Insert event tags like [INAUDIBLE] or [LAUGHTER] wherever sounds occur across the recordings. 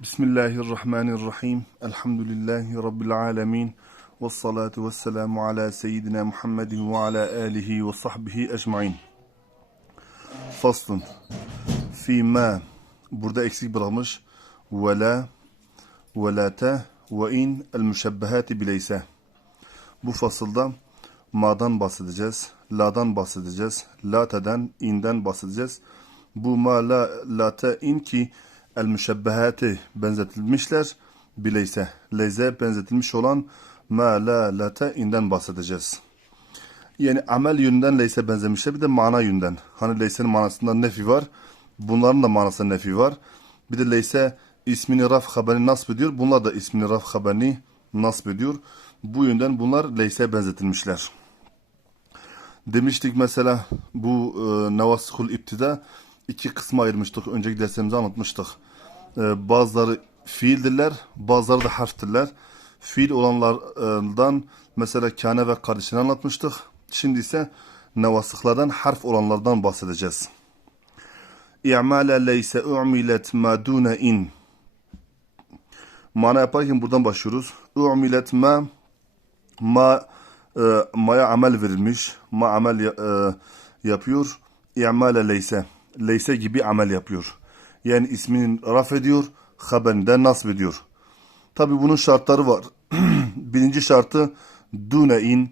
Bismillahirrahmanirrahim. Elhamdülillahi Rabbil alemin. Ve salatu ve selamu ala seyyidina Muhammedin ve ala alihi ve sahbihi ecmain. Faslun. Fîmâ. Burada eksik bırakmış. Ve la, ve la te, ve in, el müşebbehati bileyse. Bu fasılda ma'dan bahsedeceğiz, la'dan bahsedeceğiz, lateden, inden bahsedeceğiz. Bu ma, la, late, in ki el müşebbehati benzetilmişler. Bileyse, leyze benzetilmiş olan ma, la, late, inden bahsedeceğiz. Yani amel yönünden leyse benzemişler. Bir de mana yönünden. Hani leysenin manasında nefi var. Bunların da manasında nefi var. Bir de leyse ismini raf haberini nasip ediyor. Bunlar da ismini raf haberini nasip ediyor. Bu yönden bunlar leyse benzetilmişler. Demiştik mesela bu e, Nevasıkul İptida iki kısma ayırmıştık. Önceki dersimizde anlatmıştık. E, bazıları fiildirler, bazıları da harftirler. Fiil olanlardan mesela kâne ve kardeşini anlatmıştık. Şimdi ise nevasıklardan harf olanlardan bahsedeceğiz. İ'male leyse u'milet ma dune in. Mana yaparken buradan başlıyoruz. U'milet ma ma e, ma'ya amel verilmiş. Ma amel e, yapıyor. İ'male leyse. Leyse gibi amel yapıyor. Yani ismini raf ediyor, haberinden nasip ediyor. Tabi bunun şartları var. [CLEARS THROAT] Birinci şartı dune in.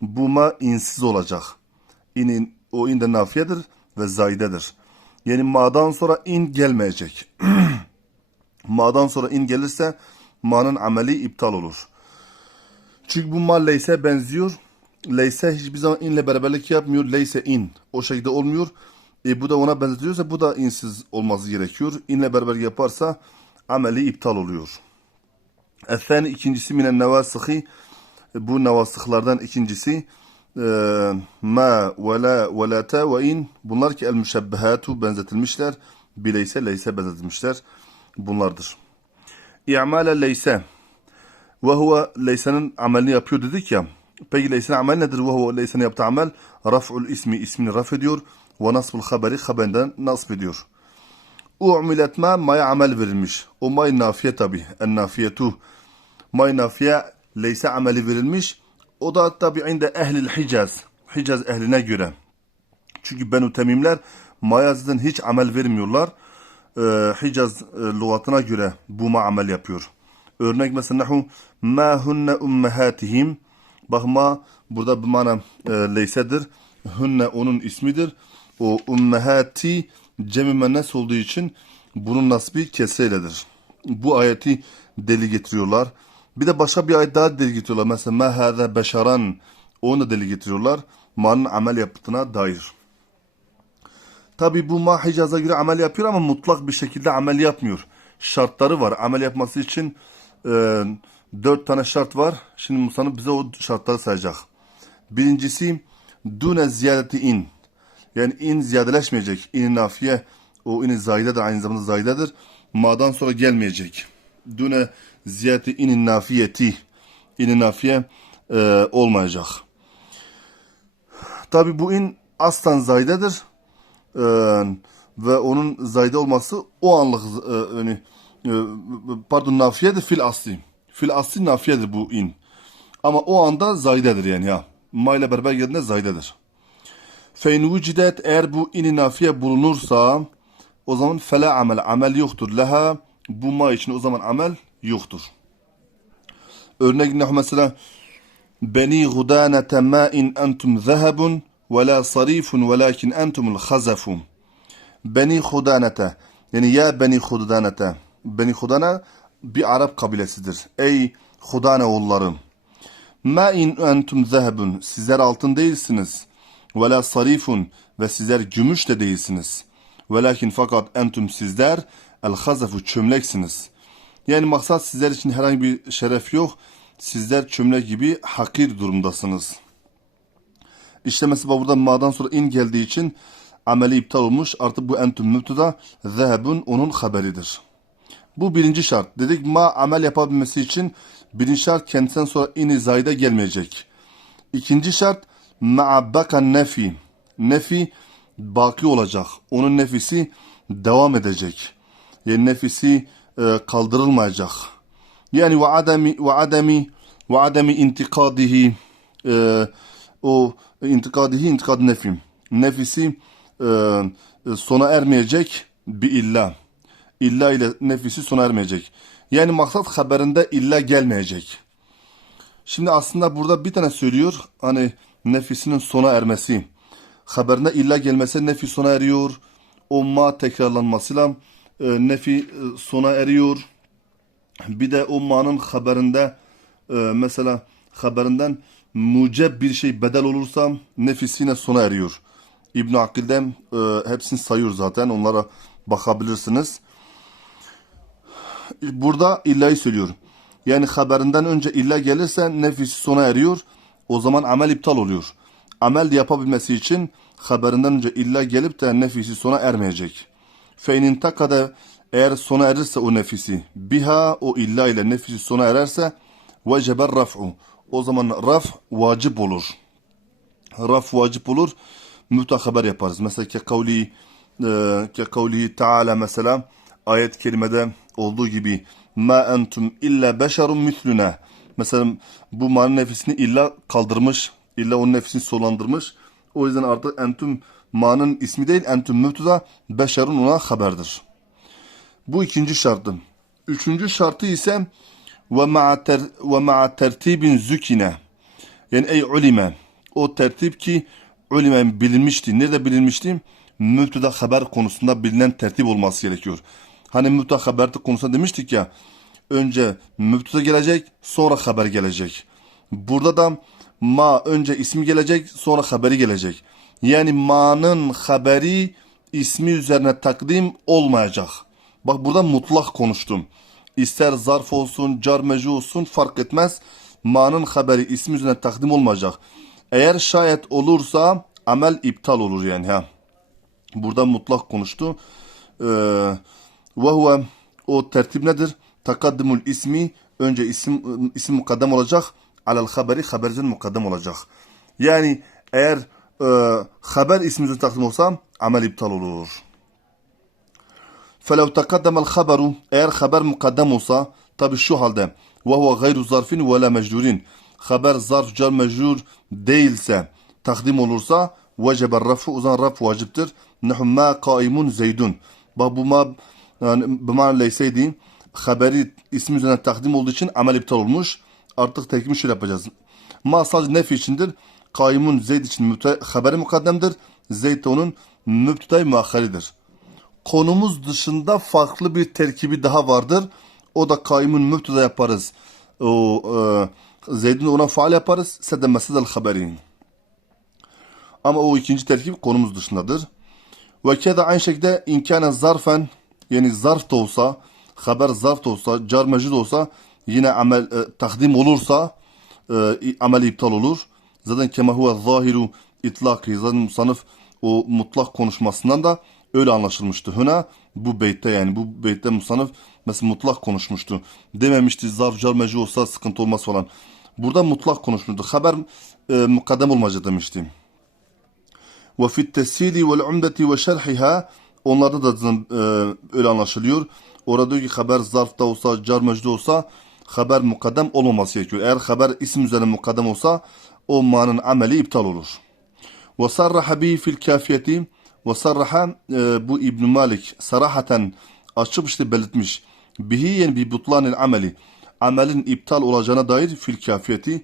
Bu ma insiz olacak. İnin, o in de nafiyedir ve zaidedir. Yani ma'dan sonra in gelmeyecek. [CLEARS THROAT] ma'dan sonra in gelirse ma'nın ameli iptal olur. Çünkü bu ma leyse benziyor. Leyse hiçbir zaman inle beraberlik yapmıyor. Leyse in. O şekilde olmuyor. E, bu da ona benzetiyorsa bu da insiz olması gerekiyor. İnle beraber yaparsa ameli iptal oluyor. Efendim ikincisi minen nevasıhi bu nevasıhlardan ikincisi e, ma ve la ve la ta ve in bunlar ki el müşebbehatu benzetilmişler bileyse leyse benzetilmişler bunlardır. İ'male leyse ve huve leysenin amelini yapıyor dedik ya. Peki leysenin ameli nedir? Ve huve leysenin yaptığı amel raf'ul ismi ismini raf ediyor ve nasbul haberi haberinden nasb ediyor. U'milet ma ma'ya amel verilmiş. O may nafiye tabi. En nafiyetu. May nafiye leyse ameli verilmiş. O da tabi inde ehlil Hicaz. Hicaz ehline göre. Çünkü Benu Temimler ma'ya zaten hiç amel vermiyorlar. Ee, Hicaz e, lügatına göre bu ma amel yapıyor. Örnek mesela nahu ma hunne ummehatihim. Bak ma burada bir mana e, leysedir. Hunne onun ismidir. O ummehati cemi mennes olduğu için bunun nasbi kesreyledir. Bu ayeti deli getiriyorlar. Bir de başka bir ayet daha deli getiriyorlar. Mesela ma hâze beşaran onu deli getiriyorlar. Ma'nın amel yaptığına dair. Tabi bu ma Hicaz'a göre amel yapıyor ama mutlak bir şekilde amel yapmıyor. Şartları var. Amel yapması için e, dört tane şart var. Şimdi Musa'nın bize o şartları sayacak. Birincisi dune ziyadeti in. Yani in ziyadeleşmeyecek. İn nafiye o in zaydedir aynı zamanda zaydedir. Ma'dan sonra gelmeyecek. Dune ziyadeti in nafiyeti. İn nafiye e, olmayacak. Tabi bu in aslan zaydedir. Ee, ve onun zayde olması o anlık e, yani, e, pardon nafiyedir fil asli. Fil asli nafiyedir bu in. Ama o anda zaydedir yani ya. Ma ile beraber geldiğinde zaydedir. Fein vücidet eğer bu in nafiye bulunursa o zaman fela amel amel yoktur. Leha bu ma için o zaman amel yoktur. Örnek ne mesela Beni gudanete ma'in entum zehebun ve la sarifun velakin entumul khazafun. Beni Hudanete yani ya Beni Hudanete Beni Hudane bir Arap kabilesidir. Ey Hudane oğullarım. Ma in entum zehebun sizler altın değilsiniz. Ve la sarifun ve sizler gümüş de değilsiniz. Velakin fakat entum sizler el hazafu çömleksiniz. Yani maksat sizler için herhangi bir şeref yok. Sizler çömlek gibi hakir durumdasınız. İşte mesela burada ma'dan sonra in geldiği için ameli iptal olmuş. Artık bu entüm mübteda zehebun onun haberidir. Bu birinci şart. Dedik ma amel yapabilmesi için birinci şart kendisinden sonra ini zayda gelmeyecek. İkinci şart ma'abbakan nefi. Nefi baki olacak. Onun nefisi devam edecek. Yani nefisi e, kaldırılmayacak. Yani ve ademi ve ademi ve ademi intikadihi e, o intikadihi intikad nefim. Nefisi e, e, sona ermeyecek bir illa. İlla ile nefisi sona ermeyecek. Yani maksat haberinde illa gelmeyecek. Şimdi aslında burada bir tane söylüyor. Hani nefisinin sona ermesi. Haberinde illa gelmese nefis sona eriyor. O ma tekrarlanmasıyla e, nefi e, sona eriyor. Bir de o ma'nın haberinde e, mesela haberinden muceb bir şey bedel olursa nefis yine sona eriyor. İbn Akil'den e, hepsini sayıyor zaten. Onlara bakabilirsiniz. Burada illayı söylüyor. Yani haberinden önce illa gelirse nefis sona eriyor. O zaman amel iptal oluyor. Amel yapabilmesi için haberinden önce illa gelip de nefisi sona ermeyecek. Feynin takada eğer sona erirse o nefisi biha o illa ile nefisi sona ererse veceber raf'u. O zaman raf vacip olur. Raf vacip olur. Müta haber yaparız. Mesela ke kavli e, ke kavli taala mesela ayet kelimede olduğu gibi ma entum illa beşerun misluna. Mesela bu manın nefisini illa kaldırmış, illa onun nefsini solandırmış. O yüzden artık entüm manın ismi değil, entüm mübteda beşerun ona haberdir. Bu ikinci şartı. Üçüncü şartı ise ve ma'a ter, tertibin zükine. Yani ey ulime. O tertip ki ulime bilinmişti. Nerede bilinmişti? Mübteda haber konusunda bilinen tertip olması gerekiyor. Hani mübteda haber konusunda demiştik ya. Önce mübteda gelecek, sonra haber gelecek. Burada da ma önce ismi gelecek, sonra haberi gelecek. Yani ma'nın haberi ismi üzerine takdim olmayacak. Bak burada mutlak konuştum. İster zarf olsun, car mecru olsun fark etmez. Ma'nın haberi ismi üzerine takdim olmayacak. Eğer şayet olursa amel iptal olur yani ha. Burada mutlak konuştu. Ee, ve huve o tertip nedir? Takaddumul ismi önce isim isim mukaddem olacak. Alel haberi habercin mukaddem olacak. Yani eğer e, haber ismi üzerine takdim olsa amel iptal olur. فلو تقدم الخبر eğer haber mukaddem olsa tabi şu halde ve huve gayru zarfin ve la mecrurin haber zarf car mecrur değilse takdim olursa veceber rafu o zaman raf vaciptir nehu ma kaimun zeydun bak bu ma yani bu ma leyseydi haberi ismi üzerine takdim olduğu için amel iptal olmuş artık tekimi şöyle yapacağız ma sadece nefi içindir kaimun zeyd için müte, haberi mukaddemdir zeyd de onun mübtedai muakharidir konumuz dışında farklı bir terkibi daha vardır. O da kaimun mübteda yaparız. O e, Zeyd'in ona faal yaparız. Sede mesedel haberin. Ama o ikinci terkip konumuz dışındadır. Ve keda aynı şekilde inkâne zarfen yani zarf da olsa haber zarf da olsa car mecid olsa yine amel e, takdim olursa e, amel iptal olur. Zaten kema huve zahiru itlaki zaten musanıf o mutlak konuşmasından da öyle anlaşılmıştı. Hüna bu beytte yani bu beytte musanıf mesela mutlak konuşmuştu. Dememişti zarf car mecru olsa sıkıntı olmaz falan. Burada mutlak konuşmuştu. Haber e, mukaddem olmaca demişti. Ve fit tesili vel umdeti ve şerhiha onlarda da e, öyle anlaşılıyor. Orada diyor ki haber zarfta olsa car olsa haber mukaddem olmaması gerekiyor. Eğer haber isim üzerine mukaddem olsa o manın ameli iptal olur. Ve sarraha bi fil kafiyeti ve sarraha e, bu İbn Malik sarahaten açıp işte belirtmiş. Bihi yani bi butlanil ameli. Amelin iptal olacağına dair fil kafiyeti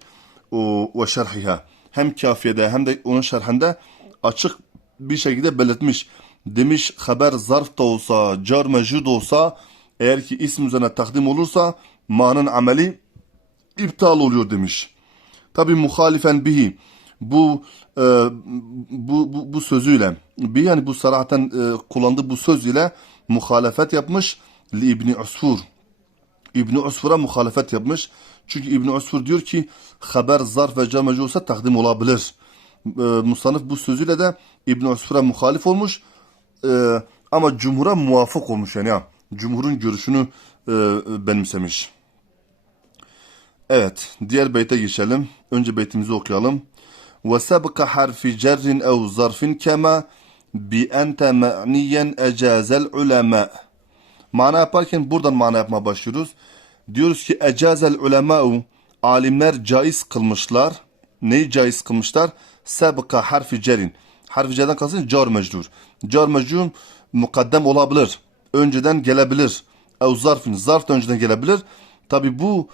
o, ve şerhiha. Hem kafiyede hem de onun şerhinde açık bir şekilde belirtmiş. Demiş haber zarf da olsa, car mecud olsa eğer ki isim üzerine takdim olursa manın ameli iptal oluyor demiş. Tabi muhalifen bihi bu e, bu, bu bu sözüyle bir yani bu sarahaten e, kullandığı bu söz ile muhalefet yapmış li İbni Usfur. İbni Usfur'a muhalefet yapmış. Çünkü İbni Usfur diyor ki haber zarf ve camacı olsa takdim olabilir. E, Musanif bu sözüyle de İbni Usfur'a muhalif olmuş. E, ama cumhura muvafık olmuş yani ya Cumhurun görüşünü e, benimsemiş. Evet, diğer beyte geçelim. Önce beytimizi okuyalım. وسبق حرف جر أو ظرف كما بأنت معنيا أجاز العلماء Mana yaparken buradan mana yapmaya başlıyoruz. Diyoruz ki ecazel ulema'u alimler caiz kılmışlar. Neyi caiz kılmışlar? Sebka harfi cerin. Harfi cerden kalsın car mecrur. Car mecrur mukaddem olabilir. Önceden gelebilir. Ev zarfın. Zarf da önceden gelebilir. Tabi bu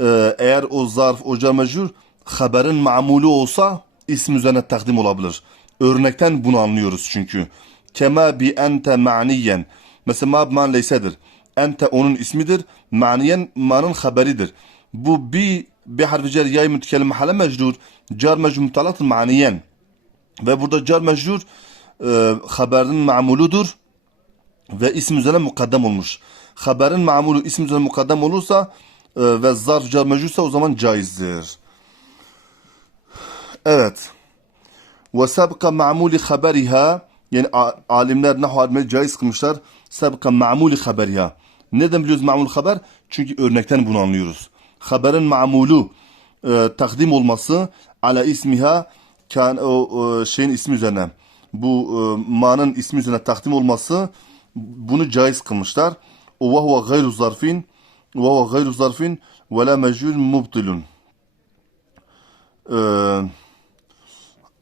e, eğer o zarf, o car mecrur haberin mamulü olsa isim üzerine takdim olabilir. Örnekten bunu anlıyoruz çünkü. Kema bi ente ma'niyen. Mesela ma man leysedir. Ente onun ismidir. Ma'niyen manın haberidir. Bu bi bi harfi cer yay mütekellim mahalle mecrur. Car mecrur mutalatın ma'niyen. Ve burada car mecrur e, haberin mamuludur ve isim üzerine mukaddem olmuş. Haberin mamulu isim üzerine mukaddem olursa e, ve zarf car mecrursa o zaman caizdir. Evet. Ve sabka ma'muli haberiha yani alimler nahu alimleri caiz kılmışlar. Sabka ma'muli haberiha. Neden biliyoruz ma'mul haber? Çünkü örnekten bunu anlıyoruz. Haberin ma'mulu e, takdim olması ala ismiha kan o, o şeyin ismi üzerine bu e, ma'nın ismi üzerine takdim olması bunu caiz kılmışlar. Ve huve gayru zarfin ve huve gayru zarfin ve la mecrur mubtilun. Eee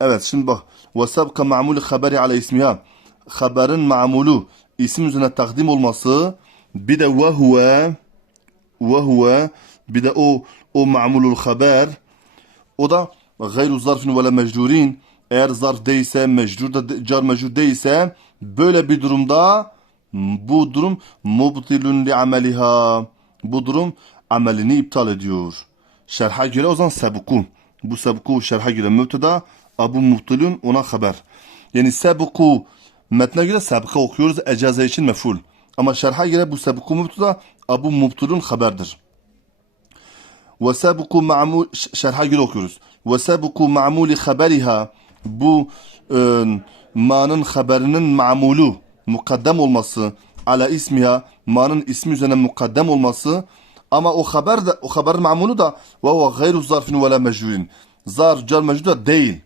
Evet şimdi bak. Ve sabka ma'mulü haberi ala ismiha. Haberin ma'mulu isim üzerine takdim olması bir de ve huve ve huve bir de o o ma'mulul haber o da gayru zarfin ve la mecrurin eğer zarf değilse mecrur da car mecrur değilse böyle bir durumda bu durum mubtilun li ameliha bu durum amelini iptal ediyor. Şerha göre o zaman sebuku. Bu sebuku şerha göre mübteda abu mubtilun ona haber. Yani sebuku metne göre sebka okuyoruz ecaze için meful. Ama şerha göre bu sebuku mübteda abu mubtilun haberdir. Ve sebuku ma'mul şerha göre okuyoruz. Ve sebuku ma'muli haberiha bu e, ma'nın haberinin ma'mulu mukaddem olması ala ismiha ma'nın ismi üzerine mukaddem olması ama o haber de o haberin ma'mulu da ve huve gayru zarfin ve la mecrurin. Zar car mecrur değil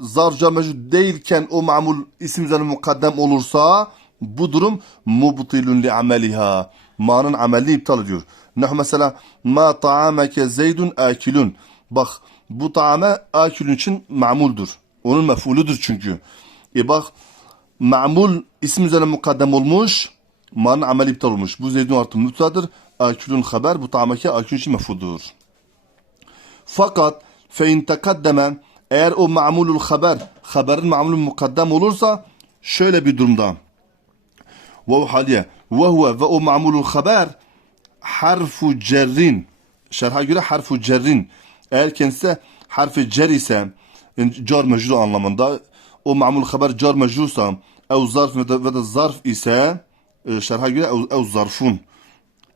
zar car mecrur değilken o mamul isim üzerine mukaddem olursa bu durum mubtilun li ameliha. Ma'nın amelini iptal ediyor. Nahu mesela ma ta'ameke zeydun akilun. Bak bu ta'ame akilun için mamuldur. Onun mef'uludur çünkü. E bak ma'mul isim üzerine mukaddem olmuş. Ma'nın ameli iptal olmuş. Bu zeydun artı müptadır. Akilun haber. Bu ta'ameke akilun için mef'uldur. Fakat fein tekaddeme eğer o ma'mulul haber haberin ma'mulü mukaddem olursa şöyle bir durumda ve haliye ve huve ve o ma'mulul haber harfu cerrin şerha göre harfu cerrin eğer kendisi harfi cer ise car mecrur anlamında o ma'mul haber car mecrursa ev zarf ve de, zarf ise e, şerha göre ev, ev zarfun.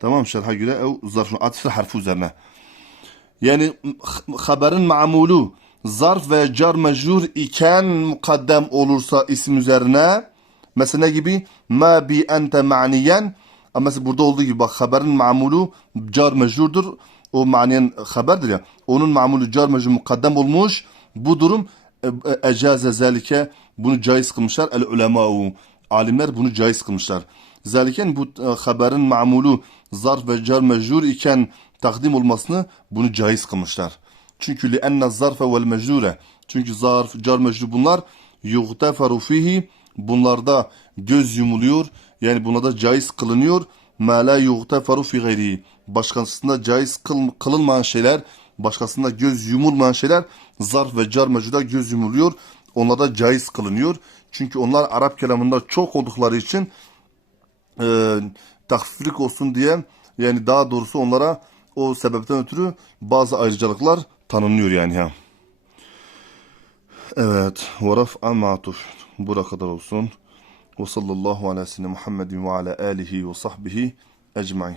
Tamam şerha göre ev zarfun. Atıfı harfi üzerine yani haberin mamulu zarf ve car mecrur iken mukaddem olursa isim üzerine mesela gibi? Ma bi ente ma'niyen ama mesela burada olduğu gibi bak haberin mamulu car mecrurdur o maniyen haberdir ya. Onun mamulu car mecrur mukaddem olmuş. Bu durum ecaze zelike bunu caiz kılmışlar. El ulema'u. Alimler bunu caiz kılmışlar. Zeliken bu e, haberin mamulu zarf ve car mecrur iken takdim olmasını bunu caiz kılmışlar. Çünkü li'enne zarfe vel mecrure. Çünkü zarf, car mecrur bunlar. Yuğteferu fihi. Bunlarda göz yumuluyor. Yani bunlarda caiz kılınıyor. Ma la yuğteferu fi gayrihi. Başkasında caiz kıl, kılınmayan şeyler başkasında göz yumulmayan şeyler zarf ve car mecruda göz yumuluyor onlarda caiz kılınıyor çünkü onlar Arap kelamında çok oldukları için e, takfirlik olsun diye yani daha doğrusu onlara o sebepten ötürü bazı ayrıcalıklar tanınıyor yani ha. Evet. Ve raf'a ma'tuf. Bura kadar olsun. Ve sallallahu ala sine Muhammedin ve ala alihi ve sahbihi ecmain.